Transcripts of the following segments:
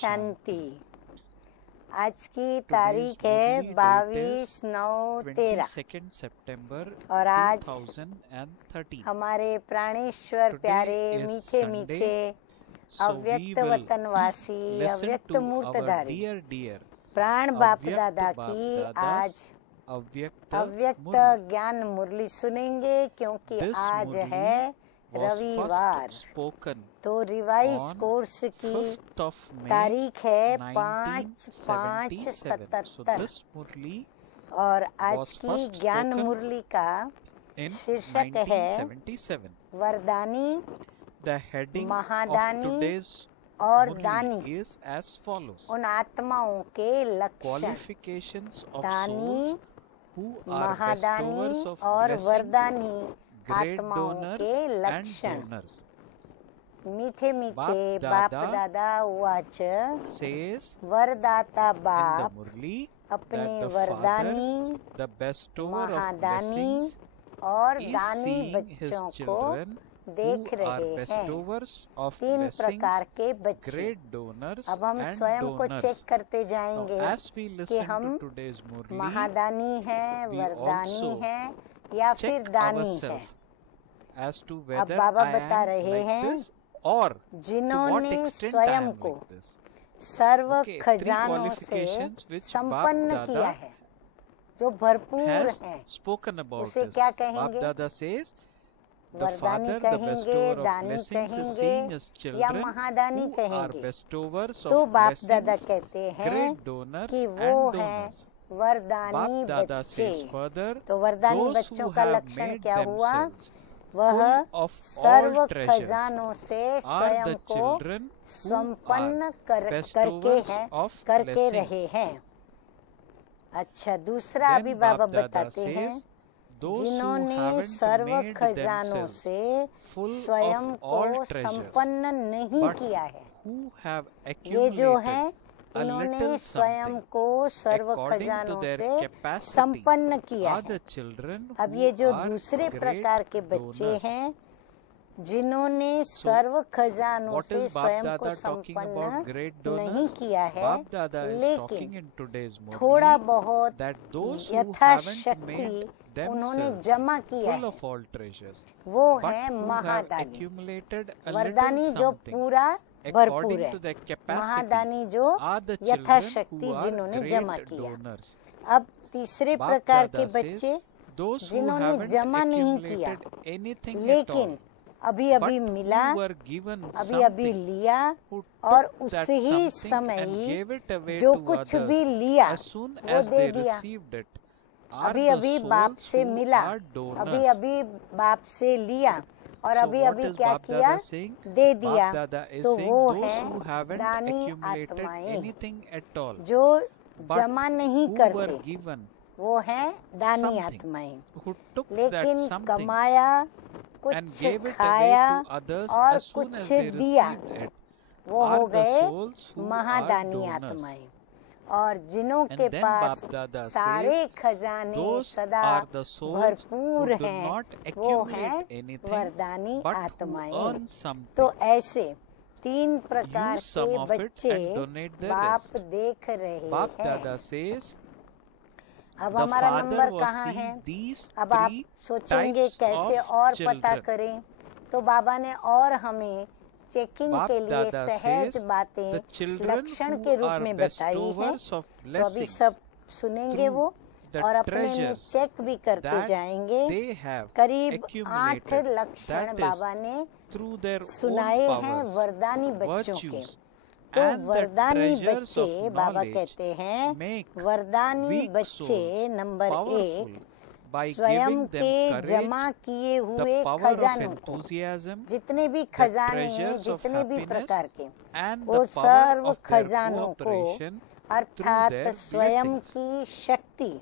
शांति। आज की तारीख है 22/9/13 और आज हमारे प्राणेश्वर प्यारे मीठे मीठे अव्यक्त वतनवासी अव्यक्त मूर्तधारी प्राण बाप दादा की आज अव्यक्त ज्ञान मुरली सुनेंगे, क्योंकि आज है रविवार। तो रिवाइज कोर्स की तारीख है 5/5/77 और आज की ज्ञान मुरली का शीर्षक है वरदानी, महादानी और दानी। उन आत्माओं के लक्षण दानी, महादानी और वरदानी आत्माओं के लक्षण। मीठे मीठे बाप दादा वाच वरदाता बाप अपने वरदानी, महादानी और दानी बच्चों को देख रहे हैं। 3 प्रकार के बच्चे। अब हम स्वयं को चेक करते जाएंगे कि हम महादानी हैं, वरदानी हैं या फिर दानी है। अब बाबा बता रहे हैं जिन्होंने स्वयं को सर्व खजानों से संपन्न किया है, जो भरपूर है, उसे क्या कहेंगे? वरदानी कहेंगे, दानी कहेंगे या महादानी कहेंगे? तो बाप दादा कहते हैं कि वो है वरदानी बच्चे। तो वरदानी बच्चों का लक्षण क्या हुआ? वह सर्व खजानों से स्वयं को संपन्न करके रहे हैं। अच्छा, दूसरा अभी बाबा बताते हैं जिन्होंने सर्व खजानों से स्वयं को संपन्न नहीं किया है। ये जो है, इन्होंने स्वयं को सर्व खजानों से संपन्न किया है। अब ये जो दूसरे प्रकार के बच्चे हैं जिन्होंने सर्व खजानों से स्वयं को संपन्न नहीं किया है, लेकिन थोड़ा बहुत यथाशक्ति उन्होंने जमा किया है, वो है महादानी। वरदानी जो पूरा भरपूर है, महादानी जो यथाशक्ति जिन्होंने जमा किया। अब तीसरे प्रकार के बच्चे जिन्होंने जमा नहीं किया, लेकिन अभी अभी मिला, अभी अभी लिया और उसी ही समय जो कुछ भी लिया वो दे दिया। अभी अभी बाप से मिला, अभी अभी बाप से लिया और अभी अभी क्या किया? दे दिया। तो वो है दानी आत्माएं। जो जमा नहीं करते वो है दानी आत्माएं, लेकिन कमाया, कुछ खाया और कुछ दिया, वो हो गए महादानी आत्माएं। और जिन्हों के पास सारे खजाने सदा भरपूर हैं, वो हैं वरदानी आत्माएं। तो ऐसे 3 प्रकार के बच्चे बाप देख रहे हैं। अब हमारा नंबर कहाँ है? अब आप सोचेंगे कैसे और पता करें? तो बाबा ने और हमें चेकिंग के लिए सहज बातें लक्षण के रूप में बताई है। तो अभी सब सुनेंगे वो और अपने में चेक भी करते जाएंगे। करीब 8 लक्षण बाबा ने सुनाए हैं वरदानी बच्चों के। तो वरदानी बच्चे, बाबा कहते हैं वरदानी बच्चे नंबर 1 स्वयं के जमा किए हुए खजानों को, जितने भी खजाने हैं, जितने भी प्रकार के, वो सर्व खजानों को, अर्थात स्वयं की शक्ति,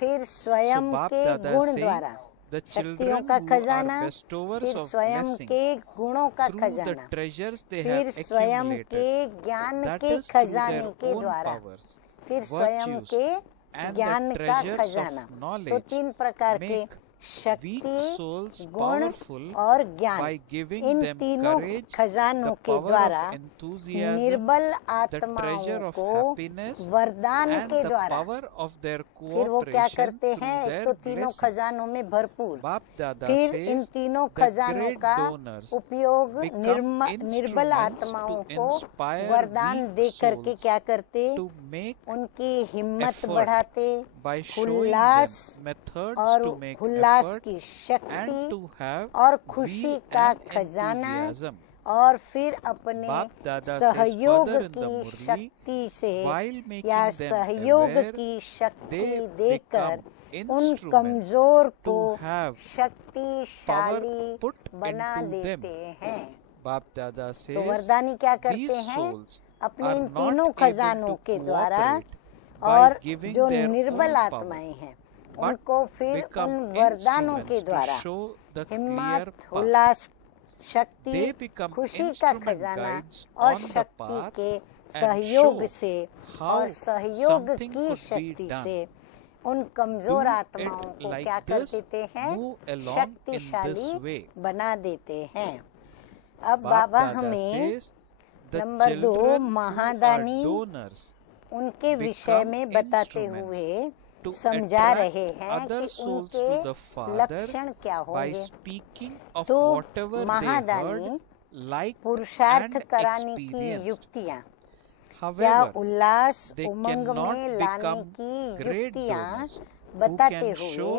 फिर स्वयं के गुण द्वारा शक्तियों का खजाना, फिर स्वयं के गुणों का खजाना, फिर स्वयं के ज्ञान के खजाने के द्वारा, फिर स्वयं के ज्ञान का खजाना। तो 3 प्रकार के शक्ति, souls गुण powerful और ज्ञान, by giving इन them तीनों courage, खजानों the के power द्वारा of enthusiasm, निर्बल the आत्माओं treasure of को happiness, वरदान and के the द्वारा power of their फिर वो क्या cooperation करते through हैं, एक their तो तीनों blessings. खजानों में भरपूर, बाप दादा फिर इन says तीनों the खजानों great का donors उपयोग become निर्बल instruments आत्माओं to को inspire वरदान weak दे करके souls क्या करते, to make उनकी हिम्मत effort बढ़ाते, by showing Ullas them methods और to make उल्लास effort की and शक्ति to have और खुशी zeal का and खजाना, enthusiasm. और फिर अपने बाप दादा सहयोग says further in the की Murli, शक्ति से while making या them सहयोग aware, की शक्ति they देकर become उन instruments कमजोर को to have शक्तिशाली put बना into them. देते हैं। बाप दादा तो says वरदानी क्या करते these हैं, souls अपने are इन not तीनों able खजानों to के द्वारा cooperate by और giving जो their निर्बल own आत्माएं power, हैं but उनको फिर become उन वरदानों के instruments to द्वारा show the clear हिम्मत, path. उल्लास, शक्ति, They become खुशी का instrument खजाना guides और on the शक्ति path के and सहयोग show से how और सहयोग something की could be शक्ति done. से उन कमजोर Do आत्माओं it को like क्या कर this, देते हैं, move along in शक्तिशाली this way. बना देते हैं। अब बाप बाबा दादा हमें says the number 2 children who are Mahadani donors उनके विषय में become बताते instruments हुए to समझा attract रहे हैं other कि souls उनके to the Father लक्षण क्या by होंगे। speaking of तो whatever they Mahadani heard, like पुरुषार्थ and कराने की experienced. युक्तियाँ या However, Ullas they Umang cannot में लाने become की great युक्तियाँ donors who बताते can हुए show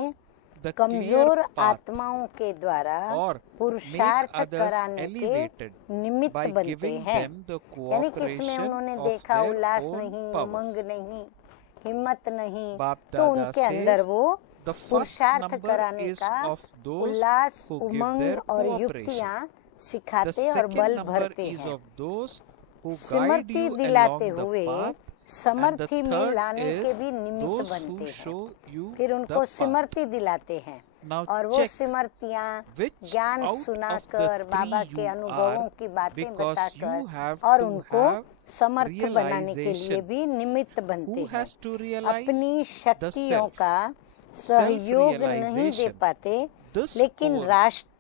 the कमजोर clear path आत्माओं के द्वारा or make पुरुषार्थ others कराने के elevated निमित्त by बनते giving हैं। them the यानी किसमें cooperation उन्होंने of देखा their उल्लास own नहीं, powers. उमंग नहीं, हिम्मत नहीं, बाप तो दादा उनके अंदर says, वो the first पुरुषार्थ number कराने is का of those Ullas who give Umang their और cooperation. युक्तियाँ The सिखाते और second बल number भरते is हैं। of those who guide सिमर्ति you दिलाते along the हुए path, and the समर्थी में third लाने के is भी निमित्त those बनते who हैं। show you फिर the उनको path. सिमर्ति दिलाते हैं Now और वो check सिमर्तियाँ which ज्ञान out of सुनाकर, the बाबा three के you अनुभवों are, की बातें because बताकर you have और to उनको have समर्थ बनाने के लिए realization. भी निमित्त बनते Who हैं। has to realize अपनी the शक्तियों self? का सहयोग नहीं दे Self-realization. पाते, This लेकिन course you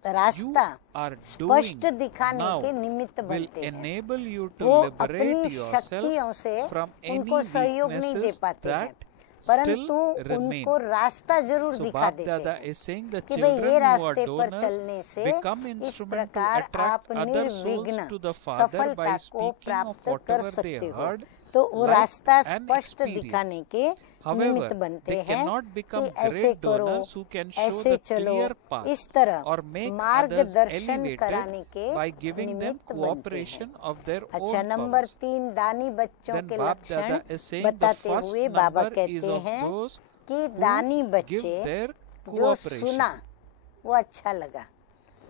रास्ता are स्पष्ट doing दिखाने now के निमित्त will बनते हैं। enable you to वो liberate अपनी yourself शक्तियों से from any उनको सहयोग नहीं दे weaknesses पाते हैं, that परंतु still remain. उनको रास्ता जरूर So दिखा Bap देते Dada हैं is saying the कि भाई children ये who are रास्ते पर donors चलने से become इस instrument to प्रकार आप attract other souls निर्विघ्न to the Father by सफलता को speaking प्राप्त of कर whatever they सकते हो। heard, तो वो like रास्ता and स्पष्ट experienced. दिखाने के However, निमित्त बनते they हैं cannot कि become ऐसे great करो, donors who can show ऐसे the चलो, clear path इस तरह or make others मार्गदर्शन कराने elevated के by giving them निमित्त बनते हैं। cooperation of their अच्छा, own नंबर powers. 3 दानी बच्चों Then के Bap लक्षण Dada is saying the बताते first हुए बाबा number is कहते of हैं those कि दानी give बच्चे their जो cooperation. सुना वो अच्छा लगा,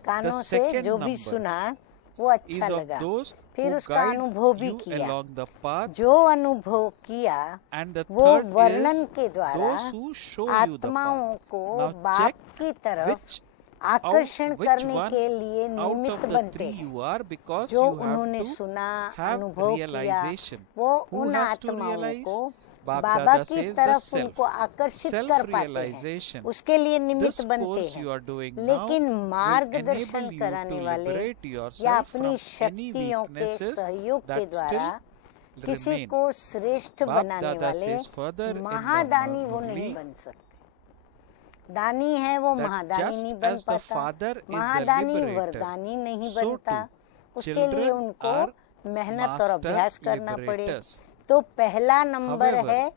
कानों से second जो भी number सुना वो is अच्छा of लगा, those फिर who उसका guide अनुभव भी you किया, along the path, जो अनुभव किया and the वो third वर्णन is के द्वारा those who show you the आत्माओं path. को Now बाप check की तरफ which आकर्षण which करने one के लिए out निमित्त of the बनते three हैं। you are, because जो you have उन्होंने to सुना, have अनुभव किया, realization. वो Who उन has to आत्माओं realize? को Bap बाबा Dada की says the तरफ self. उनको आकर्षित कर पाते हैं, Self-realization. उसके लिए निमित्त This बनते course हैं। you are doing now लेकिन will मार्गदर्शन enable you कराने to वाले liberate या yourself अपनी from any शक्तियों के weaknesses सहयोग के that द्वारा still किसी remain. को श्रेष्ठ Bap बनाने Dada वाले says further in the महादानी वो Murli, नहीं बन सकते। दानी है वो that महादानी just नहीं बन as the पाता, Father is the Mahadani liberator, वरदानी नहीं so बनता, too उसके children लिए उनको are मेहनत और master अभ्यास करना पड़े। liberators. तो पहला नंबर However, है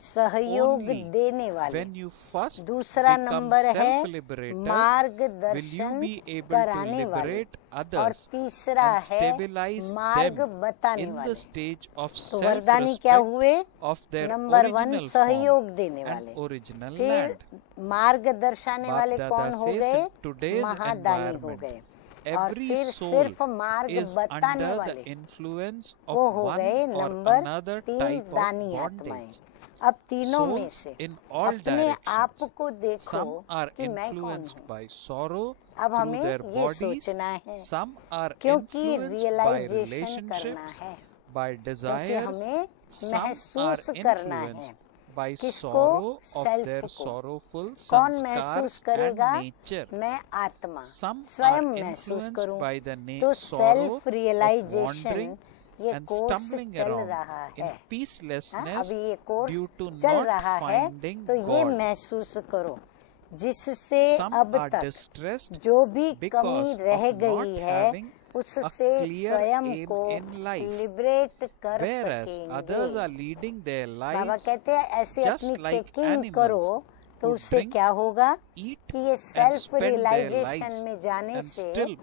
सहयोग only देने वाले, when you first दूसरा become नंबर है self-liberators, will you मार्गदर्शन be able to कराने वाले, liberate और others तीसरा and है stabilize मार्ग them बताने in the वाले। stage of तो वरदानी क्या self-respect हुए? of their नंबर 1 original सहयोग form देने and वाले, original फिर land. मार्ग दर्शाने बाप वाले दादा कौन हो says गए? in today's महादानी हो environment, गए, और every फिर soul सिर्फ मार्ग is बताने under वाले the influence वो of हो one गए or number another 3 type of दानी आत्माएं। bondage. अब तीनों में Souls से in all अपने आप directions. को देखो Some are कि मैं कौन influenced हूँ। by sorrow अब through हमें their ये bodies. सोचना है, Some are क्योंकि influenced by रियलाइजेशन करना relationships, है, by क्योंकि desires. हमें Some are महसूस करना है influenced by किसको? sorrow of सेल्फ their को। sorrowful कौन sanskars महसूस and करेगा? nature. मैं आत्मा Some स्वयं are महसूस influenced करूं। by the तो sorrow self of realisation wandering ये and कोर्स stumbling चल around रहा in है। peacelessness अभी ये कोर्स due to चल not रहा है, finding तो ये God. महसूस करो जिससे Some अब are तक distressed जो भी because कमी of रह not गई है having उससे a clear स्वयं aim को in life, लिबरेट कर whereas others सकेंगे। are leading their Baba lives कहते हैं ऐसे just अपनी like चेकिंग animals करो तो who उससे drink, क्या होगा eat कि ये and self spend their realisation lives में जाने and से still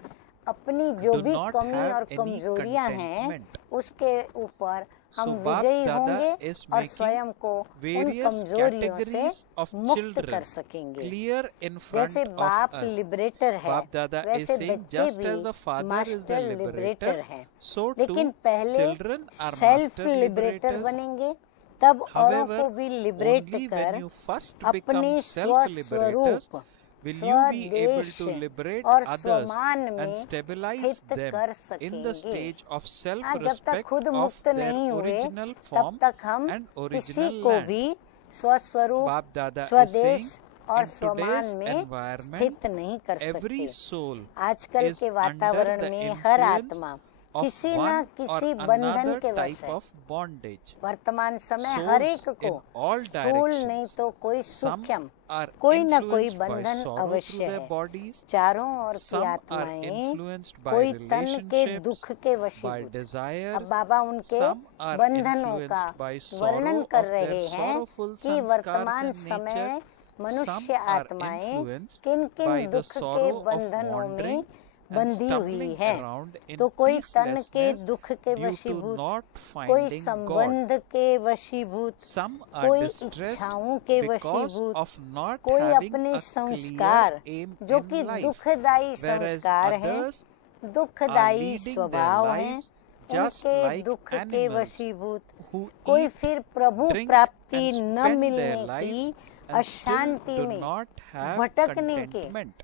अपनी जो do भी not कमी have और any कमजोरियां हैं contentment. उसके ऊपर हम So Bap विजयी Dada होंगे is और making स्वयं को उन various कमजोरियों से categories of मुक्त children कर सकेंगे। clear in front जैसे of बाप us. लिबरेटर है Bap Dada is वैसे saying बच्चे just as the भी father is the master liberator, liberator हैं। so लेकिन too पहले children are self master liberator liberators. बनेंगे, तब औरों However, को भी लिबरेट only कर when you first अपने become self-liberators स्वस्वरूप will you be able स्वदेश to liberate और others स्वमान and में stabilize स्थित them कर in the सकेंगे। stage of जब तक self-respect खुद of मुक्त their नहीं हुए original तब form तक हम and किसी original को land. भी स्वस्वरूप Bap Dada is स्वदेश saying और in स्वमान today's में environment, स्थित नहीं कर every सकते। soul आजकल is के under वातावरण the में हर influence आत्मा of किसी न one or किसी बंधन another के वश type है। of bondage. वर्तमान समय Souls हर एक in को all स्थूल नहीं directions. तो कोई Some सूक्ष्म are कोई न कोई influenced by बंधन sorrow अवश्य through their है। bodies. चारों ओर की Some are आत्माएं influenced by कोई तन के relationships, दुख के by वशीभूत। अब desires. बाबा उनके Some are बंधनों का influenced by वर्णन sorrow कर of रहे their हैं sorrowful कि sanskars वर्तमान and समय nature. Some मनुष्य are आत्माएं influenced किन किन by the दुख के sorrow of बंधनों wandering में and बंधी हुई stumbling है। around in तो कोई तन के peacelessness दुख के due to वशीभूत, not कोई finding God. संबंध के वशीभूत, Some are कोई distressed इच्छाओं के because वशीभूत, of not कोई having अपने a संस्कार clear aim जो in कि life, दुखदायी whereas संस्कार हैं, others are दुखदायी leading their स्वभाव हैं, lives just उनके like दुख के animals वशीभूत। who कोई eat, फिर प्रभु drink प्राप्ति and न spend मिलने their की lives and still अशांति do में not have भटकने के contentment.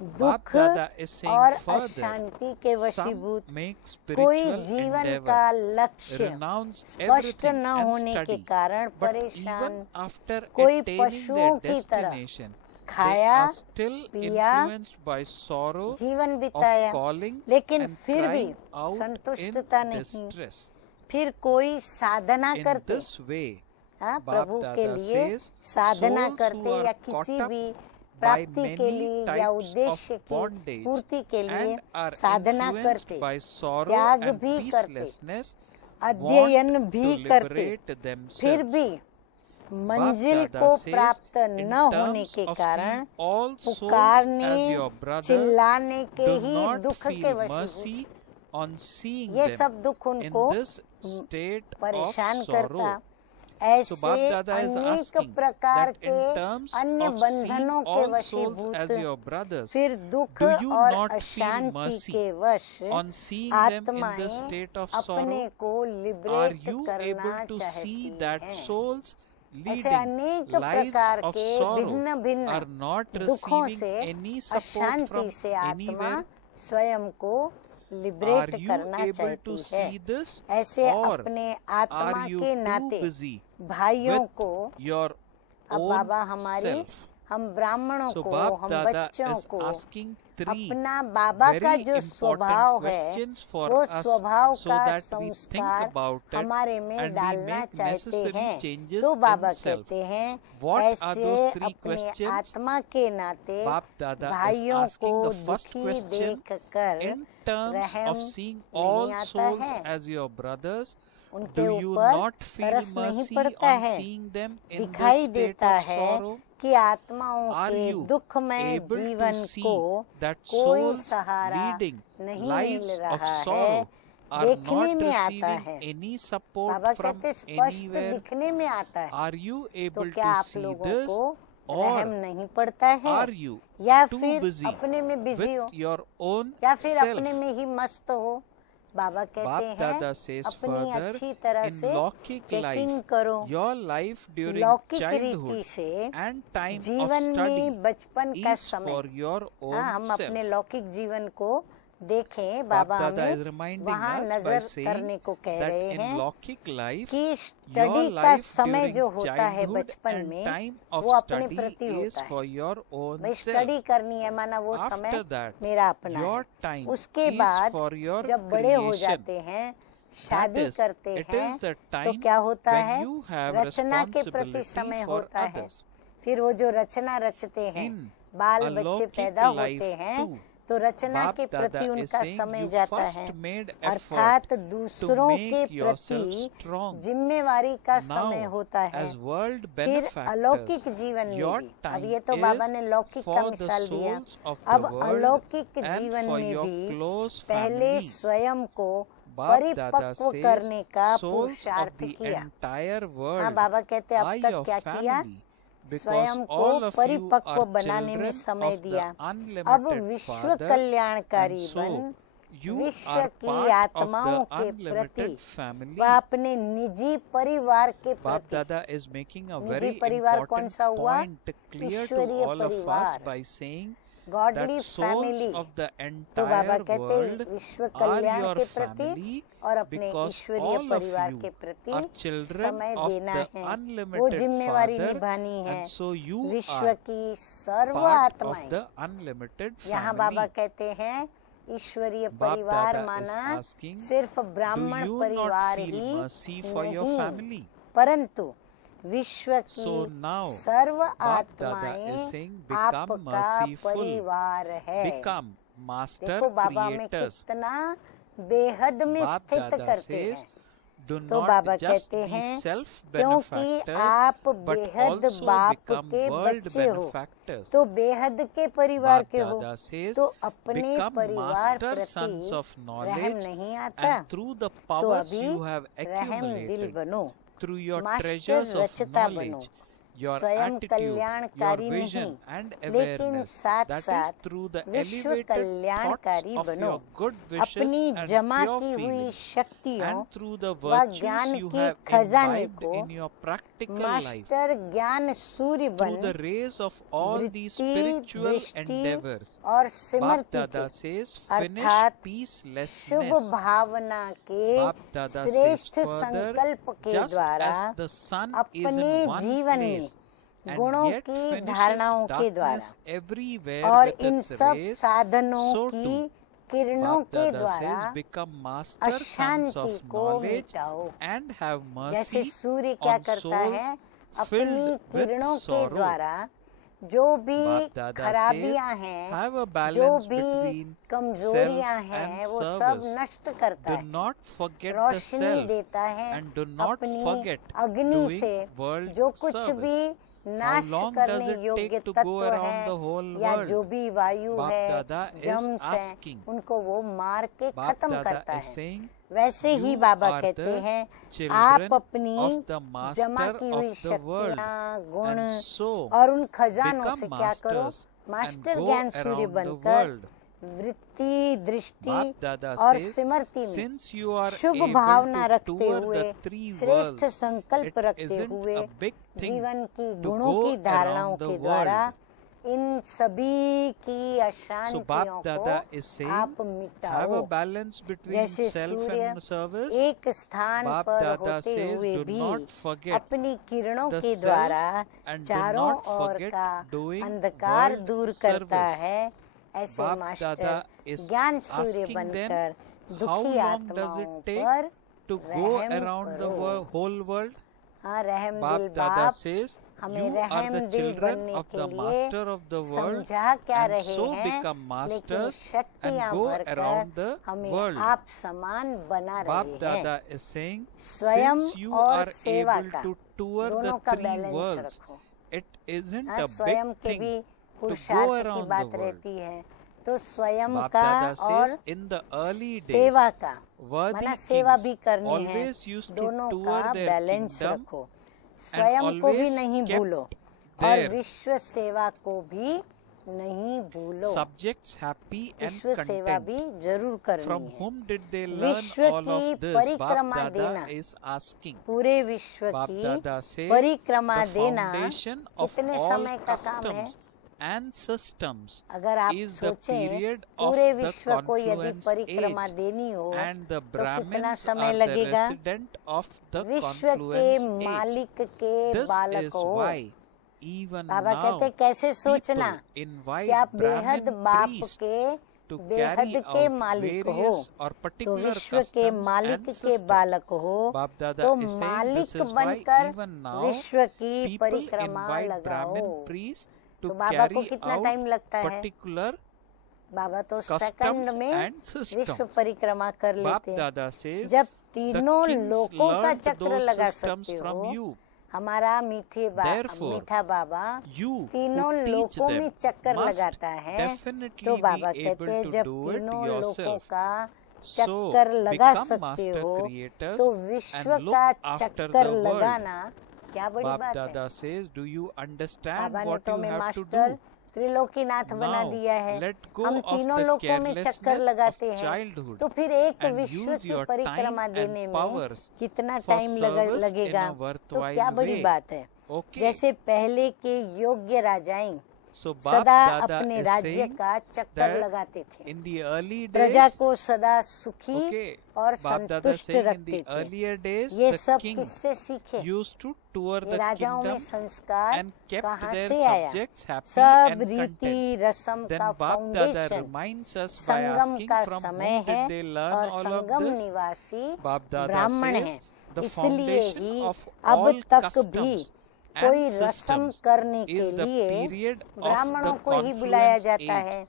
दुख Bap Dada is saying और further, अशांति के some वशीभूत make कोई spiritual जीवन endeavor, का लक्ष्य renounce स्पष्ट everything न and होने के study, कारण but परेशान, even after कोई attaining पशुओं their की तरह destination, they खाया, are still पिया, influenced by sorrow जीवन of बिताया, calling लेकिन and फिर भी crying out in संतुष्टता नहीं। distress. फिर कोई साधना In करते, this way, हाँ, Bap प्रभु के Dada लिए says, साधना souls करते who are या caught किसी up भी by प्राप्ति के many लिए या types of उद्देश्य की bondage पूर्ति के लिए and are साधना influenced करते, by sorrow त्याग and भी करते, peacelessness, अध्ययन want भी to करते, liberate फिर themselves. भी मंजिल Bap Dada को says, प्राप्त in न होने terms के of कारण seeing all souls as पुकारने your brothers, चिल्लाने के do ही not दुख के feel वशीभूत। mercy on seeing ये them सब दुख in उनको this state of परेशान sorrow. करता। So ऐसे Bap Dada is अनेक asking प्रकार that in के terms अन्य of seeing बंधनों के all souls as वशीभूत your brothers, फिर दुख do you और not feel अशांति mercy के वश on seeing them in the आत्माएं state of अपने sorrow? को Are लिबरेट you करना able to चाहती see that हैं। souls ऐसे leading अनेक lives प्रकार of के sorrow भिन्न भिन्न are not दुखों receiving से any support अशांति from से आत्मा anywhere? स्वयं को Are लिबरेट you करना able to चाहती है। see this, ऐसे or अपने आत्मा are you के too नाते busy भाइयों with को, your अब own बाबा हमारी, self? हम ब्राह्मणों So को, Bap हम Dada बच्चों is को asking three अपना बाबा का very जो important स्वभाव है questions for वो us स्वभाव so का that we think संस्कार about it हमारे में and we डालना make चाहते necessary हैं। changes तो बाबा in self. कहते हैं What are ऐसे those three अपने questions? आत्मा के नाते Bap Dada is भाइयों को asking the first दुखी question देख कर in terms रहम of seeing नहीं all आता souls है, as your brothers. उनके Do you ऊपर not feel तरस नहीं mercy पड़ता on है, seeing them in दिखाई this state देता of है sorrow? कि आत्माओं Are के you दुखमय able to जीवन see को that कोई souls सहारा leading नहीं lives मिल of रहा है, sorrow are देखने not में आता receiving है। any support बाबा from कहते स्पष्ट anywhere? दिखने में आता है। Are you तो able क्या to आप see लोगों this, को or रहम नहीं पड़ता है, are you या too फिर busy अपने में बिजी हो, with your own या फिर self? अपने में ही मस्त हो? बाबा कहते Bap Dada हैं says अपनी further, अच्छी तरह in से lौकिक चेकिंग life, करो। your life during लौकिक रीति childhood से and time of जीवन study में बचपन का is समय, for your own हाँ, हम अपने self. लौकिक जीवन को देखें, बाबा Bap Dada is हमें reminding वहाँ us by नजर saying करने को कह that रहे in हैं Lौkic life, कि your स्टडी का life समय during जो होता है childhood बचपन and में time of वो अपने study प्रति is होता है। for your own भाई self. स्टडी करनी है, माना वो After समय that, मेरा अपना your है। time उसके is बाद for your जब बड़े हो creation. जाते हैं, That शादी is, करते it हैं, is the तो time क्या होता when है, you have रचना के प्रति responsibility समय for होता है। others. फिर वो जो रचना रचते हैं, In बाल बच्चे अलौकिक पैदा life होते हैं, too, तो रचना Bap के Dada प्रति is उनका saying समय you जाता first है, made अर्थात effort to दूसरों के make yourself प्रति strong. जिम्मेवारी का समय Now, होता है। as world फिर अलौकिक benefactors, जीवन में your भी, अब time ये तो बाबा is ने लौकिक का for the मिसाल दिया, souls of अब the world अलौकिक and जीवन for में your भी close पहले family. स्वयं को Bap Dada परिपक्व says, करने का souls of पुरुषार्थ the किया। entire हाँ, world बाबा कहते are अब तक your क्या किया, family. Because स्वयं को all of you परिपक्व are बनाने में children समय of the दिया। अब unlimited विश्व Father, कल्याणकारी and so बन you विश्व are की part of आत्माओं the के प्रति unlimited family. व अपने निजी परिवार के Bap प्रति, Dada is making a निजी very परिवार कौन important सा हुआ, point clear to ईश्वरीय all of us परिवार, by saying godly that souls family. of the तो बाबा entire कहते world विश्व are कल्याण your के प्रति family और अपने because ईश्वरीय all of परिवार you के प्रति are children समय of देना the है, वो unlimited जिम्मेवारी Father, निभानी है। and so you विश्व are की सर्व part of आत्माएं, the unlimited यहाँ बाबा family. कहते हैं ईश्वरीय Bap परिवार Dada is माना asking, सिर्फ do ब्राह्मण you परिवार not feel he mercy for your नहीं, family? परंतु विश्व की So now, सर्व Bap Dada आत्माएं is saying, become आपका merciful. परिवार है। Become master देखो बाबा में creators. कितना बेहद में Bap स्थित Dada करते says, हैं। do तो not बाबा just कहते be हैं, self क्योंकि benefactors, आप but बेहद also बाप become के world बच्चे हो, benefactors. तो बेहद के परिवार Bap के हो, Dada says, तो अपने become परिवार master sons प्रति of रहम knowledge, नहीं आता, and through the तो powers अभी you have रहम दिल accumulated, बनो, through your master treasures of रचता बनो, knowledge, your स्वयं attitude, कल्याणकारी your नहीं, vision and लेकिन awareness, साथ that is साथ through the विश्व elevated thoughts कल्याणकारी of बनो, your good wishes अपनी and जमा pure की हुई feelings, शक्तियों and through the व virtues ज्ञान you की have खजाने imbibed को in your practical life, master ज्ञान सूर्य through the बन rays of all these वृत्ति, spiritual दृष्टि endeavors. और Bap सिमरती Dada के says, finish अर्थात शुभ peacelessness. भावना के Bap Dada says श्रेष्ठ further, संकल्प के just द्वारा as the sun is अपने in one जीवन में place and गुणों yet की finishes धारणाओं के द्वारा darkness everywhere और with इन its सब rays, साधनों so की too किरणों Bap के Dada द्वारा says, become master sons अशांति of को knowledge मिटाओ। and have जैसे mercy सूर्य क्या on करता souls है, अपनी filled with किरणों के sorrow. द्वारा जो भी Bap Dada खराबियां says, हैं, have a जो balance भी between कमजोरियां self हैं, and वो सब service. नष्ट करता Do है, not forget the Roshni self देता है, and do not अपनी forget अग्नि doing से world जो कुछ service. भी नाश long करने does it योग्य take to तत्व go around हैं the whole या world? जो भी वायु Bap है, Dada is जम्स हैं, asking. उनको वो मार के Bap खत्म Dada करता is है। saying, वैसे ही you बाबा are कहते the हैं, children आप अपनी of the master जमा की हुई of the world, शक्तियाँ, गुण and so और उन खजानों become से क्या करो, masters and मास्टर go ज्ञान सूर्य around the बनकर world. वृत्ति, दृष्टि Bap Dada और says, सिमरती में since you are Shubh able Bhavna to रखते tour हुए, the three श्रेष्ठ worlds, संकल्प it रखते isn't हुए, a big thing जीवन की to गुणों go की धारणाओं around the के द्वारा world. इन सभी की So अशांतियों Bap Dada को is saying, आप have a मिटाओ। balance between जैसे self सूर्य and service. एक स्थान Bap पर Dada होते says, हुए do भी not forget अपनी किरणों the के self द्वारा and do चारों not ओर forget का doing अंधकार world दूर करता service. है। ऐसे Bap मास्टर Dada is ज्ञान सूर्य asking them, बनकर how दुखी long does it आत्माओं take पर to go रहम around the करो। whole world? हाँ, रहम Bap दिल Dada बाप says, हमें you are रहम the दिल children बनने of के the लिए master of the world, समझा क्या and रहे so हैं, become लेकिन masters and शक्तियाँ go भरकर around the हमें world. आप समान बना Bap रहे हैं। Dada is saying, स्वयं since you और are सेवा able का to tour दोनों the का three बैलेंस worlds, रखो। it isn't हाँ, a स्वयं big के thing भी to go पुरुषार्थ की around the बात world. रहती है, तो स्वयं Bap का Dada और says, in the early days, सेवा का worthy माना सेवा kings भी करनी है, always used to दोनों tour का their बैलेंस kingdom रखो। and स्वयं को भी always नहीं kept भूलो और their विश्व सेवा को भी नहीं भूलो। subjects happy and विश्व सेवा content. भी जरूर करनी From है। whom did they learn विश्व all की of this? Bap परिक्रमा Dada देना, is asking. पूरे विश्व Bap की Dada says, परिक्रमा the देना foundation of कितने all समय का काम है? customs and systems अगर आप is the सोचें period of पूरे the विश्व को यदि confluence परिक्रमा age, देनी हो and the तो कितना Brahmins समय are the लगेगा? resident of the विश्व के confluence age. मालिक के This बालक is हो। why even बाबा now कहते कैसे सोचना people कि invite आप बेहद Brahmin बाप priests के to बेहद carry के out मालिक हो, various or तो particular विश्व के customs मालिक and के systems. बालक हो Bap Dada तो is saying मालिक this is why बनकर even now विश्व की people परिक्रमा invite लगाओ। Brahmin priests to तो बाबा को carry कितना out टाइम लगता है? particular बाबा तो सेकंड customs में and विश्व systems. परिक्रमा कर Bap लेते हैं। Dada says जब the तीनों kings लोकों का learned चक्र those लगा systems सकते from हो, you. हमारा Therefore, मीठा बाबा You तीनों who teach लोकों में them चक्कर must लगाता है। definitely तो be बाबा able कहते हैं to जब do it तीनों लोकों yourself. का So चक्कर लगा become सकते master हो creators तो विश्व and look का after चक्कर the world. लगाना क्या बड़ी Bap बात है? Dada says, do you understand बाबा ने what तो you हमें have to master do? Trilokinath बना Now, दिया है। let go हम of तीनों the लोकों में चक्कर carelessness लगाते of हैं childhood तो फिर एक and विश्व use की your परिक्रमा time देने and में powers कितना for टाइम service in लगेगा? a तो worthwhile क्या बड़ी way. बात है? Okay. जैसे पहले के योग्य राजाएं So Bap सदा Dada अपने is राज्य saying का चक्कर that लगाते थे, in the early प्रजा days, को सदा सुखी okay, और Bap Dada संतुष्ट saying in रखते the थे। earlier days, ये the सब king किससे सीखे? used to tour ये the राजाओं में kingdom संस्कार and kept कहाँ their से आया? subjects happy सब and रीति content. रस्म Then का Bap Dada foundation reminds us by Sangam asking का from समय whom है did they learn और all of संगम this? निवासी Bap Dada ब्राह्मण says हैं। the इसलिए foundation ही of अब all तक भी customs कोई and रस्म systems करने के is the लिए period of ब्राह्मणों the को ही बुलाया confluence जाता age. है।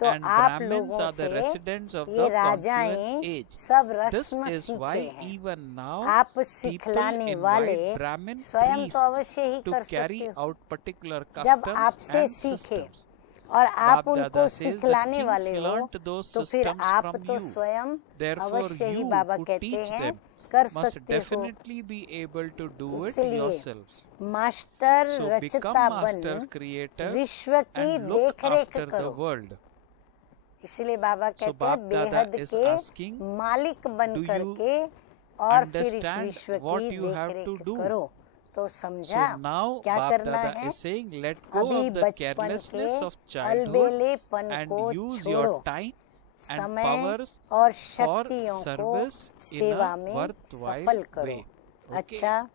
तो And आप Brahmins लोगों are the से residents of ये the confluence राजाएं age. सब This रस्म is सीखे why हैं। even now आप people सिखलाने वाले invite Brahmin स्वयं priests तो अवश्य ही to कर carry सकते हो out particular जब customs आपसे and सीखे systems. और आप Bap उनको Dada says the सिखलाने kings वाले हो learnt those तो फिर systems आप from तो you. स्वयं Therefore, अवश्य ही you बाबा who कहते teach हैं them कर must सकते हो। definitely be able to do it इसलिए yourselves. मास्टर So become रचता master बन creators विश्व की and look देखरेख after the करो। world. इसलिए बाबा कहते हैं Bap Dada बेहद is के asking, मालिक बन do you करके और फिर इस understand विश्व what की you have to देखरेख do? करो। तो समझा So now क्या Bap करना Dada है? is saying, let go अभी of the बचपन carelessness के of childhood अलबेलेपन and को use छोड़ो, your time and समय powers और for शक्तियों को service in सेवा a में worthwhile सफल करो। way. Okay. अच्छा,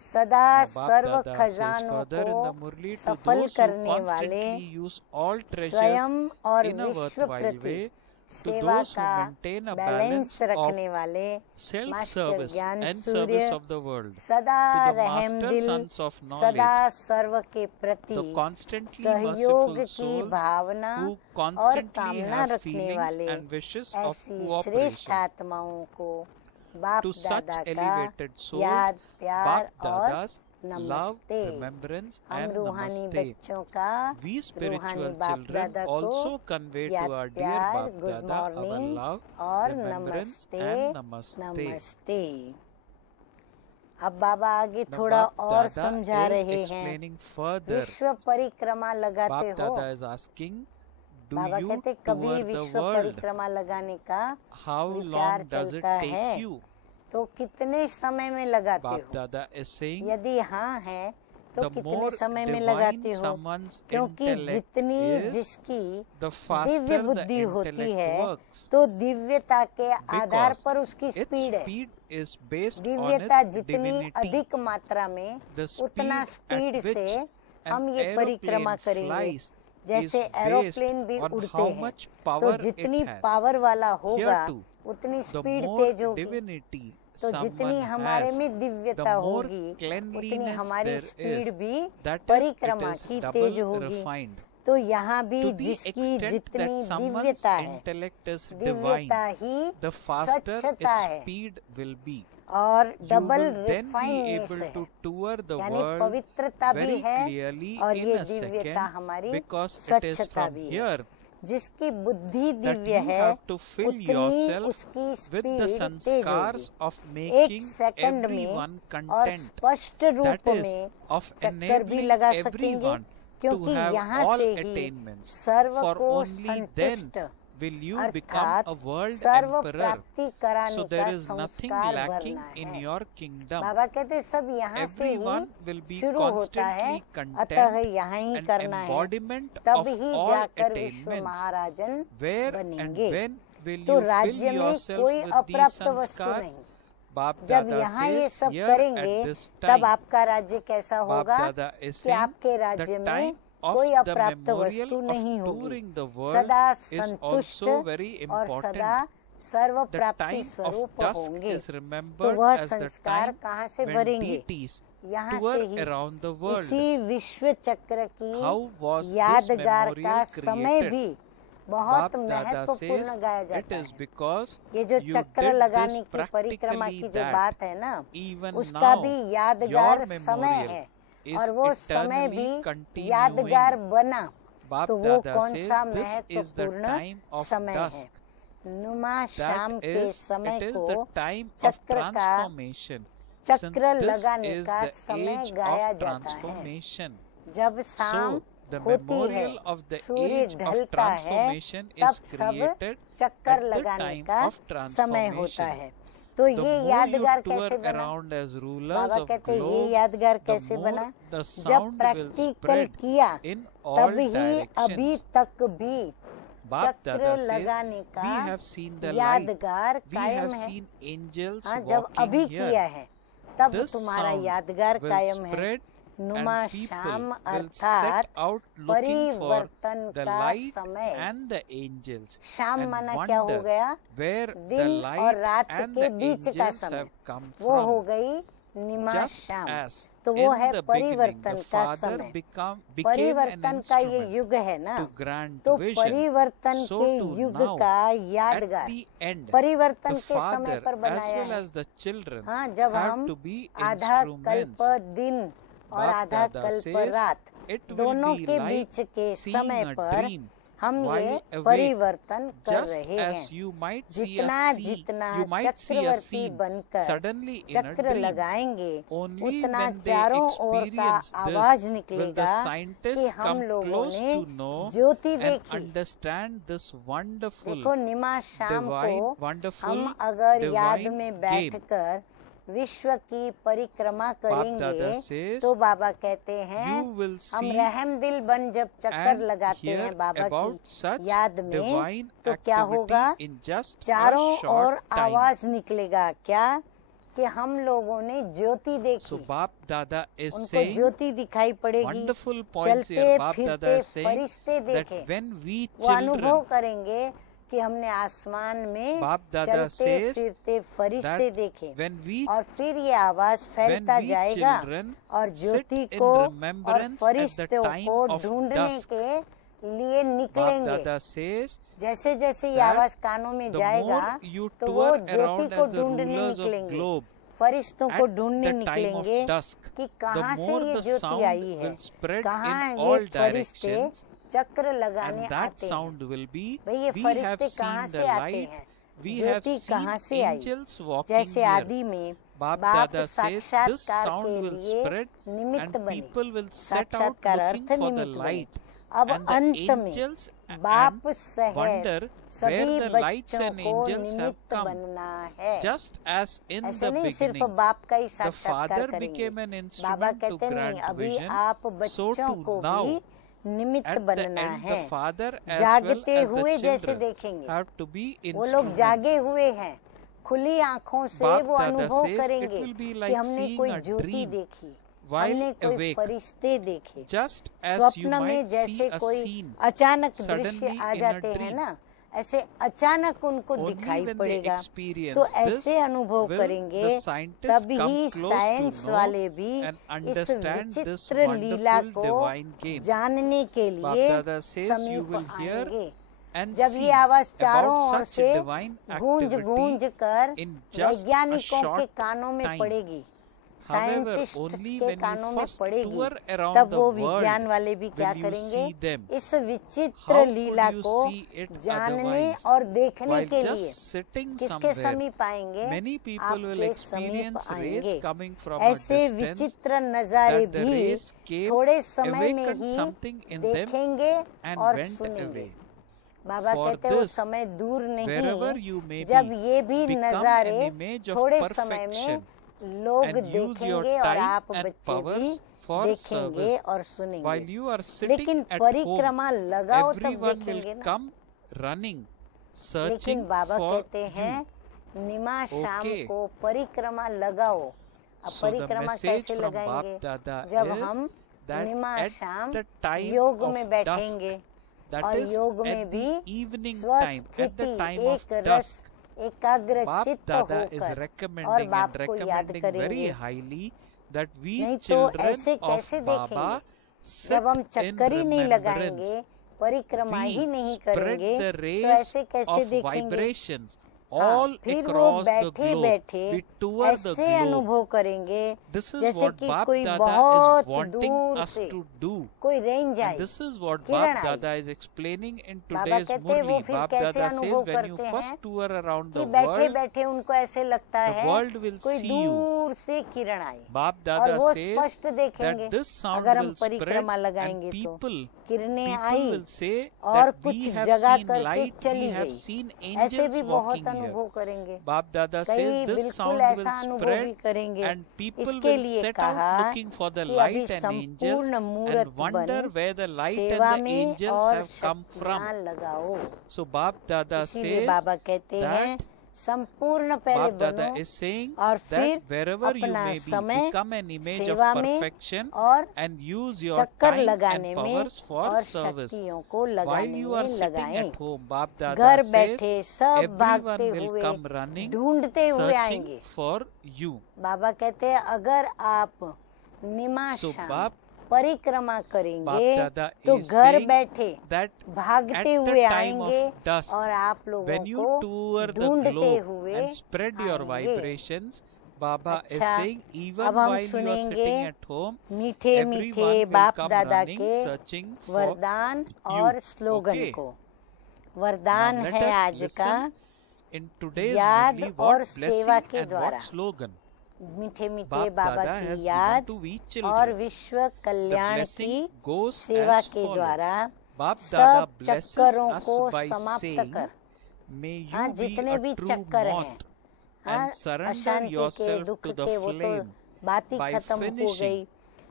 सदा Now, Bap serve Dada says खजानों further in the को Murli, to सफल those who करने वाले constantly use all treasures स्वयं और in a विश्व worthwhile प्रति way, to सेवा those who का maintain a balance balance of रखने वाले मास्टर self-service ज्ञान and Surya service of the world, सदा to the रहम master दिल sons of सदा knowledge, सर्व के प्रति the constantly सहयोग merciful की souls भावना who और constantly कामना have रखने feelings वाले and wishes of ऐसी cooperation. श्रेष्ठ आत्माओं को बाप To such दादा का elevated souls, याद प्यार Bap और Dada's love, नमस्ते। remembrance हम and रूहानी namaste. बच्चों का We रूहानी spiritual बाप children दादा को also convey to याद our dear प्यार Bap good Dada our morning love, और remembrance नमस्ते and namaste. नमस्ते। अब बाबा आगे Now थोड़ा Bap और Dada समझा is रहे हैं। explaining further. विश्व परिक्रमा लगाते Bap हो, Dada is asking, do Baba you कहते कभी tour the विश्व world? परिक्रमा लगाने का How विचार long does it चलता take है you? तो कितने समय में लगाते Bap हो? Dada is saying, यदि हाँ है तो the कितने more समय में divine लगाते हो? someone's क्योंकि intellect जितनी is, जिसकी the दिव्य faster the बुद्धि होती intellect है works. तो दिव्यता के आधार Because पर उसकी its स्पीड है। speed is based on दिव्यता its जितनी divinity. अधिक मात्रा में The उतना speed स्पीड at which से हम an ये परिक्रमा aeroplane करेंगे। flies जैसे is एरोप्लेन based भी on उड़ते how हैं much तो power जितनी it has. पावर वाला होगा Here too, उतनी the स्पीड more तेज होगी। divinity तो जितनी someone हमारे has, में दिव्यता the more होगी उतनी cleanliness हमारी there स्पीड is. भी that is, it परिक्रमा is की double तेज होगी। refined. तो यहाँ भी To the जिसकी extent जितनी that someone's दिव्यता है, intellect is दिव्यता divine, ही the faster स्वच्छता its है speed will be. और You double will then be रिफाइनेस able है, to tour the यानी world पवित्रता भी very है clearly और in ये a दिव्यता second, हमारी because it is स्वच्छता from भी है। here जिसकी बुद्धि that दिव्य you है have to fill उतनी yourself उसकी with the speed Tej sanskars होगी। of एक making सेकंड में everyone और content, स्पष्ट that रूप is, में of चक्कर भी enabling लगा सकेंगे everyone to क्योंकि have यहाँ all से ही attainments. सर्व For को only then संतुष्ट will you become अर्थात a world सर्व emperor. प्राप्ति कराने So का there is nothing संस्कार lacking भरना in है। your kingdom. बाबा कहते हैं सब यहाँ से Everyone will ही be शुरू होता है, constantly अतः content यहाँ ही and करना है, embodiment तब of ही all जाकर विश्व attainments. महाराजन Where and बनेंगे। when will तो you fill राज्य में yourself कोई with these अप्राप्त वस्तु sanskars? नहीं। बाप जब दादा यहाँ ये says सब here करेंगे at this तब time, आपका राज्य कैसा बाप होगा दादा is कि saying आपके the राज्य में time of कोई the अप्राप्त memorial वस्तु of नहीं होगी, touring the world सदा is संतुष्ट also very और important. सदा सर्व The प्राप्ति time of स्वरूप dusk होंगे। is तो remembered वह as the संस्कार time कहाँ से when भरेंगे? deities यहाँ tour से ही around the world. इसी विश्व चक्र How की was this यादगार memorial का समय created? भी बहुत बाप दादा महत्वपूर्ण says गाया it जाता is है। because ये जो you चक्र did लगाने this की परिक्रमा की practically जो that बात है ना, even उसका now भी your यादगार समय memorial है is और वो समय eternally भी continuing. यादगार बना। बाप तो वो दादा कौन says सा this is the महत्वपूर्ण time of समय है? dusk. नुमा That शाम के is, समय it is को the time of चक्र का transformation. चक्र Since this लगाने is का the समय age गाया of जाता है। transformation. जब शाम So the होती है, memorial of the Surya age of ढलता है, transformation तब is सब created चक्कर at the लगाने time का of समय होता transformation. है। तो The ये more you यादगार tour कैसे बना? around as rulers Baba of कहते हैं ये globe, यादगार the कैसे more बना? the जब sound will प्रैक्टिकल spread किया in all तब ही अभी directions. तक भी बाप चक्र दादा says, लगाने we का have seen the light, यादगार we कायम have है। seen angels हाँ, जब walking अभी here. किया है तब This तुम्हारा sound यादगार will कायम है। spread नुमा and people शाम will अर्थात set out looking for परिवर्तन the का light समय। and the angels शाम and माना क्या हो wonder गया? where the दिन और light रात and के the बीच का angels समय, have come वो हो from. गई निमा Just शाम। as तो वो in है the beginning परिवर्तन the का Father समय। became an परिवर्तन का ये instrument युग है ना, to grant तो vision, परिवर्तन so के to युग now, का at यादगार the end, परिवर्तन the के समय Father पर as बनाया well है। as the children हाँ, जब have हम to be आधा instruments. कल्प दिन और बाप आधा दादा कल्प says, रात it will दोनों be के like बीच के seeing समय a पर dream हम while ये awake. परिवर्तन कर Just रहे as हैं। you might see जितना a scene, जितना you might see a Chakraborty scene बनकर suddenly in a चक्र dream. लगाएंगे, Only उतना when they चारों ओर का experience आवाज this will the निकलेगा कि scientists हम come लोगों close ने to know ज्योति and देखी। understand this wonderful, देखो निमा शाम divine, को wonderful, हम अगर याद divine में game. बैठकर विश्व की परिक्रमा दादा करेंगे says, तो बाबा कहते हैं you will हम see रहम दिल बन जब चक्कर and लगाते hear हैं बाबा about की such याद में, divine तो क्या activity होगा? in just a चारों ओर short time. आवाज निकलेगा क्या कि हम लोगों ने ज्योति So देखी, Bap Dada is उनको saying ज्योति दिखाई पड़ेगी, wonderful points चलते here. Bap Dada फिरते is saying फरिश्ते that देखे, when we वो अनुभव children, करेंगे कि हमने आसमान में बाप दादा चलते says फिरते फरिश्ते that देखे, when we और फिर ये आवाज फैलता when we जाएगा children और sit ज्योति in को और remembrance at the फरिश्तों time को of ढूंढने dusk, के लिए Bap निकलेंगे। Dada says जैसे जैसे ये that आवाज कानों में the जाएगा more you तो वो tour ज्योति around को as the ढूंढने rulers of निकलेंगे, globe फरिश्तों को at ढूंढने the time of निकलेंगे dusk, कि the कहाँ से more ये the ज्योति sound आई है, will spread कहाँ in ये all फरिश्ते directions, चक्र लगाने and that आते हैं। sound will be, भाई ये we have फरिश्ते कहाँ seen से the आते light, हैं, we have ज्योति कहाँ seen से आई? angels walking जैसे here. आदि में Bap बाप Dada says this साक्षात्कार sound के will लिए spread निमित्त and बने। people will set out साक्षात्कार looking अर्थ for the निमित्त बने। light, अब and the अंत में angels बाप and सहित wonder सभी where the lights बच्चों and को angels have निमित्त come. बनना है। Just as in ऐसे the नहीं सिर्फ beginning, बाप का ही the साक्षात्कार Father करेंगे, became an Baba instrument to कहते नहीं grant अभी vision, आप so बच्चों to को now, भी निमित्त at the बनना end, है। the Father as well जागते as हुए the जैसे children देखेंगे, have to be वो लोग instruments. जागे हुए हैं, खुली आंखों से बाप वो दादा अनुभव says it करेंगे will be कि like हमने seeing कोई a ज्योति dream देखी, while हमने कोई awake. फरिश्ते देखे। Just as you स्वप्न में might see जैसे a कोई scene अचानक suddenly दृश्य आ in a जाते हैं dream. ना, ऐसे अचानक उनको Only दिखाई when they पड़ेगा, experience तो this ऐसे अनुभव will करेंगे, the scientists तभी come close to science know वाले भी and इस understand this विचित्र लीला wonderful को divine game. जानने के Baap लिए Dada says you समीप will hear आएंगे। and जब see ये आवाज चारों about ओर such से divine गूंज गूंज activity कर in just a वैज्ञानिकों के short कानों में time. पड़ेगी, However, साइंटिस्ट only के when कानों you में first पड़ेगी, tour around तब the वो world विज्ञान वाले भी क्या will you करेंगे, see them. इस विचित्र How could लीला you को see it जानने otherwise? और देखने While के just लिए sitting किसके somewhere, समीप आएंगे, many people will आपके समीप experience आएंगे। rays coming from a ऐसे distance विचित्र नजारे that the भी rays came, थोड़े समय में awakened he something in them देखेंगे and और went सुनेंगे। away. बाबा For कहते हैं वो this, समय दूर wherever नहीं you may जब be, ये भी become an नजारे image of थोड़े समय में perfection लोग and use your देखेंगे और time आप and बच्चे भी powers for देखेंगे service. और While सुनेंगे। you are sitting लेकिन at home, परिक्रमा लगाओ तब everyone देखेंगे will ना। come running, लेकिन searching बाबा for कहते you. हैं निमा शाम Okay. को परिक्रमा लगाओ। अब So the परिक्रमा message कैसे from लगाएंगे? Bap Dada जब is हम that निमा at शाम the time योग of में dusk, बैठेंगे that और is योग में at भी the evening time, स्वस्थिति at the time of एक रस dusk, एकाग्र Bap चित्त Dada is होकर और recommending बाप and को याद recommending very करेंगे। highly that we नहीं तो children ऐसे of कैसे Baba देखेंगे? sit जब हम in चक्कर ही नहीं लगाएंगे, remembrance. परिक्रमा ही We नहीं spread करेंगे the तो rays ऐसे कैसे of देखेंगे? vibrations हाँ, all फिर वो across the बैठे globe. बैठे We tour the ऐसे globe. अनुभव करेंगे This is जैसे what कि Bap कोई Dada बहुत is wanting दूर us से to do. कोई range And I, this is what Kiran Bap I. Dada is explaining in Baba today's कहते हैं वो Murli. फिर Bap कैसे Dada says अनुभव when you करते first हैं tour around कि the बैठे world, बैठे उनको ऐसे लगता the है world will कोई see you. दूर से किरण आई Bap और Dada वो says स्पष्ट देखेंगे। that this sound अगर हम will spread परिक्रमा and लगाएंगे तो people किरणें आई will say और that कुछ we have जगह seen करके light, we चली have गई। seen ऐसे angels भी walking बहुत here. अनुभव करेंगे, Bap Dada कई says this बिल्कुल sound will ऐसा अनुभव भी spread करेंगे। and people इसके will लिए set कहा out looking for the कि अभी light and angels संपूर्ण मूर्त and wonder बन where the light सेवा and the में angels और have come from. शक्तियाँ लगाओ। So Bap Dada इसीलिए says बाबा कहते हैं that संपूर्ण पहले Bap Dada बनो is saying और फिर that wherever you अपना may be, समय become an image of सेवा में perfection और and use your चक्कर time लगाने and में powers for और service. शक्तियों को While लगाने you are में sitting लगाएं। at home, Bap Dada घर says बैठे सब everyone भागते will हुए come running, ढूंढते हुए searching आएंगे। for you. बाबा कहते हैं अगर आप So निमाशाम Bap परिक्रमा करेंगे Dada तो is घर saying बैठे that भागते at the हुए time आएंगे of dusk, और आप लोगों when you को tour the ढूंढते globe हुए and spread your आएंगे। vibrations, Baba is अच्छा, saying even अब हम while you are सुनेंगे sitting at home, मीठे मीठे everyone will बाप come दादा running, के searching for वरदान you. और स्लोगन Okay. को। Now वरदान let है us आज का listen in today's याद Murli और what सेवा blessing के and द्वारा। what slogan मीठे मीठे Bap बाबा Dada की has याद given to we और children. विश्व The कल्याण blessing की goes सेवा as के follows. द्वारा Bap Dada सब blesses चक्करों us को by समाप्त saying, कर। may you हाँ, be जितने a भी true चक्कर हैं, moth हाँ, and surrender अशांति के yourself दुख to the के वो तो flame बात ही by खत्म हो finishing गई।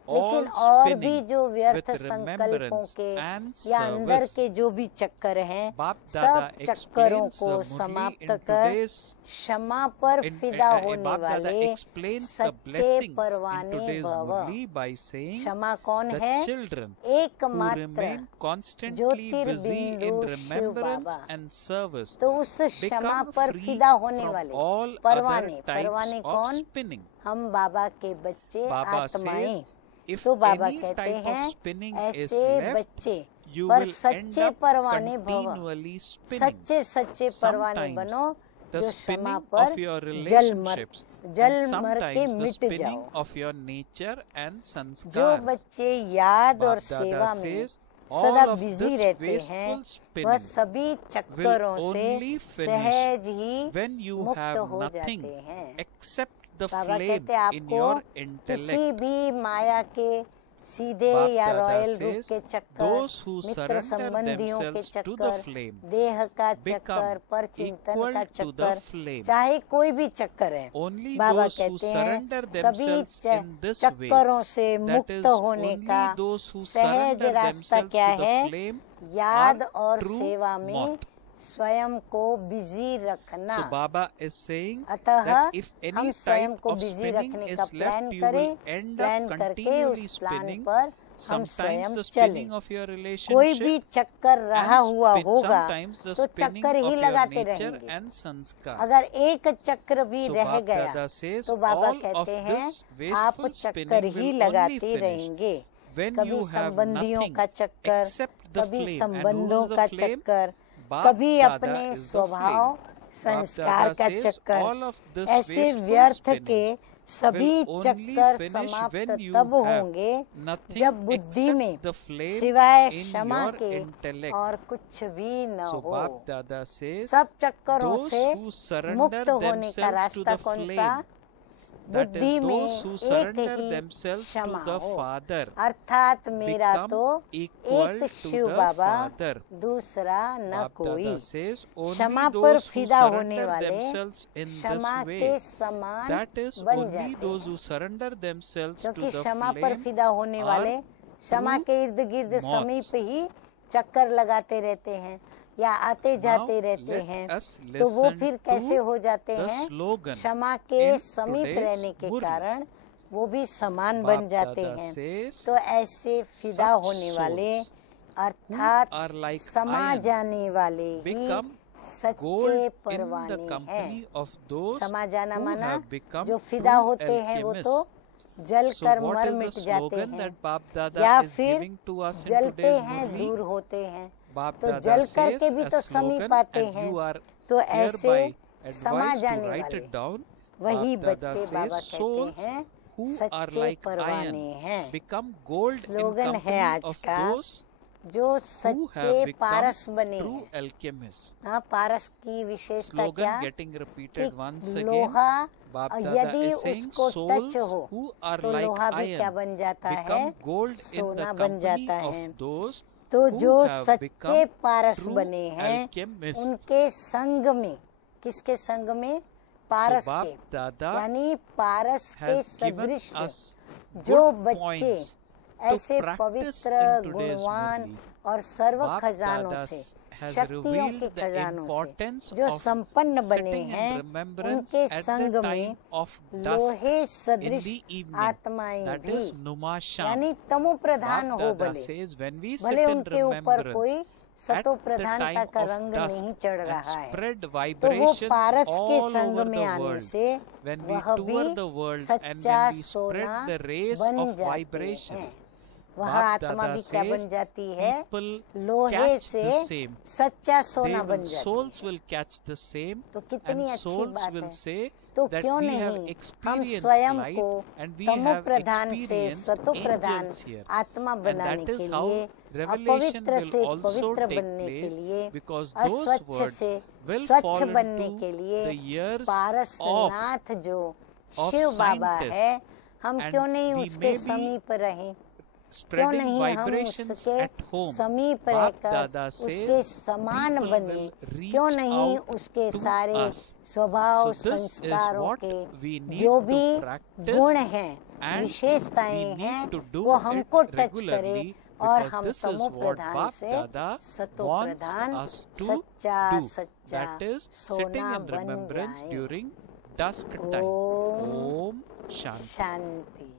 लेकिन all और भी spinning जो व्यर्थ with संकल्पों remembrance के and या अंदर service. के जो भी चक्कर हैं Bap सब Dada चक्करों explains को the Murli समाप्त in कर today's क्षमा पर फिदा होने Bap Dada वाले explains the सच्चे blessings in परवाने today's भव। Murli by saying क्षमा कौन the है? children who एकमात्र remain constantly ज्योतिर्बिंदु busy in Shiv remembrance Baba. and service तो उस क्षमा become पर free फिदा होने from वाले all परवाने other types परवाने of कौन? spinning. हम बाबा के बच्चे Baba आत्माएं। says, if तो बाबा any कहते type of हैं spinning is ऐसे left, बच्चे you पर will end सच्चे up परवाने भव। continually spinning. सच्चे सच्चे परवाने Sometimes बनो the जो क्षमा spinning पर of your जल मर relationships जल and मर के sometimes the मिट spinning जाओ। of your nature and जो sanskars. बच्चे याद और Bap Dada सेवा में says, सदा all of बिजी this रहते हैं wasteful वह spinning सभी चक्करों will से only finish सहज ही when you मुक्त have हो nothing जाते हैं। except the बाबा flame कहते हैं in आपको your किसी intellect. भी माया के सीधे Bap या Dada रॉयल रूप says, के चक्कर, those who मित्र surrender संबंधियों के themselves to the चक्कर, flame देह का become चक्कर, पर चिंतन equal का to the चक्कर, flame. चाहे कोई भी चक्कर है, Only बाबा those who कहते हैं surrender सभी themselves in this way, चक्करों से that मुक्त is, होने only का those who सहज surrender रास्ता themselves क्या to the है? flame याद are और true सेवा में moth. स्वयं को बिजी रखना। So Baba is saying अतः that if हम any स्वयं type को of बिजी spinning रखने is का प्लान left, you करें, will end प्लान up करके continually उस प्लान spinning. पर हम Sometimes स्वयं the चलें। spinning of your कोई relationship भी चक्कर रहा and हुआ होगा sometimes the तो spinning चक्कर of ही your लगाते nature रहेंगे। and sanskar. अगर एक चक्र भी So रह Bap गया Dada says, तो बाबा all of कहते हैं this आप wasteful चक्कर spinning ही will लगाते only finish रहेंगे। when कभी you have संबंधियों nothing का चक्कर, except the कभी flame. संबंधों And who का is the flame? चक्कर, Bap कभी Dada अपने is the स्वभाव flame. संस्कार Bap का Dada says, चक्कर। all of this ऐसे wasteful व्यर्थ spinning के सभी will only चक्कर finish समाप्त when you तब have होंगे nothing जब बुद्धि except में the flame सिवाय in क्षमा your के intellect. और कुछ भी न So हो। Bap Dada says, सब चक्करों those से who surrender मुक्त होने का themselves to रास्ता the कौन सा? flame that बुद्धि is में those who एक surrender ही themselves to क्षमा the हो, Father अर्थात मेरा become तो equal एक to Shiv the Baba, Father. दूसरा न Bap कोई। Dada says only क्षमा पर those who फिदा होने surrender वाले themselves in this क्षमा way, के समान that is बन only जाते those हैं, who surrender themselves to क्योंकि the क्षमा पर flame फिदा होने वाले क्षमा true के इर्द गिर्द moths. समीप ही चक्कर लगाते रहते हैं या आते Now जाते रहते let हैं, us तो वो listen फिर कैसे to हो जाते the हैं? slogan क्षमा के in समीप today's रहने के Murli. कारण वो भी समान बन Bap जाते Dada हैं। says तो ऐसे फिदा such होने वाले souls अर्थात who are like समा iron जाने वाले ही become सच्चे gold in the परवाने हैं। company of those समा जाना who माना have become जो फिदा true होते हैं वो alchemists. तो जल So कर what मर is the मिट जाते slogan हैं that Bap Dada या is फिर giving to us in जलते today's हैं Murli? दूर होते हैं, Bap तो Dada जल says करके भी a तो slogan समीप आते and हैं। you are तो ऐसे hereby समा advised to जाने write वाले it down. वही Bap Dada बच्चे बाबा says कहते souls हैं who are सच्चे like परवाने iron हैं। become gold in स्लोगन है company आज of का, those जो who सच्चे have become पारस बने true हैं। alchemists. हाँ, पारस की विशेषता Slogan क्या getting कि repeated once again. लोहा Bap Dada यदि is saying उसको टच souls हो who are तो like लोहा भी क्या iron बन जाता है? become gold in the सोना बन company जाता of है। those तो who जो have सच्चे become पारस true बने हैं alchemists. उनके संग में, किसके संग में? So पारस Bap के, Dada यानी पारस के has given सदृश us जो good बच्चे points ऐसे to practice पवित्र in today's गुणवान Murli. और सर्व Bap खजानों Dada से, has शक्तियों के revealed the खजानों importance से जो of संपन्न बने sitting in हैं, remembrance उनके at संग the में time of dusk लोहे in सदृश the evening. आत्माएं That भी, is Numa Sham. यानी तमो प्रधान Bap हो Dada भले says when we sit भले in उनके ऊपर कोई remembrance सतो at the प्रधानता time का of रंग dusk नहीं चढ़ and रहा है, spread तो वो vibrations पारस के all संग over में the आने world. से When we वह tour भी the world and सच्चा when we सोना spread the rays बन of जाते हैं। vibrations, वह Bap आत्मा Dada भी क्या बन says जाती है? people लोहे catch से the same. सच्चा They सोना बन will, जाती souls है। will catch the same तो कितनी and अच्छी souls बात will है। say तो that क्यों we नहीं have हम experienced स्वयं light को and we तमो have प्रधान से experienced सतो प्रधान angels here. आत्मा And बनाने that के is how लिए, revelation अपवित्र will से also पवित्र take बनने के place लिए, because those अस्वच्छ words से will स्वच्छ fall बनने into के लिए the ears of पारसनाथ जो of शिव बाबा scientists, है, हम and क्यों नहीं we उसके may be समीप रहें? क्यों spreading नहीं हम vibrations उसके at home. समीप Bap रहकर Dada उसके says समान people बने? will reach क्यों नहीं out उसके to सारे us. स्वभाव So this is संस्कारों what के we need जो to भी practice गुण हैं, and विशेषताएं we need हैं, to do वो हमको it टच करे regularly और because हम this is तमो what प्रधान Bap से Dada सतो wants प्रधान us to सच्चा do. सच्चा That is sitting सोना in बन remembrance जाए। during dusk time. ओम Om Shanti. शांति।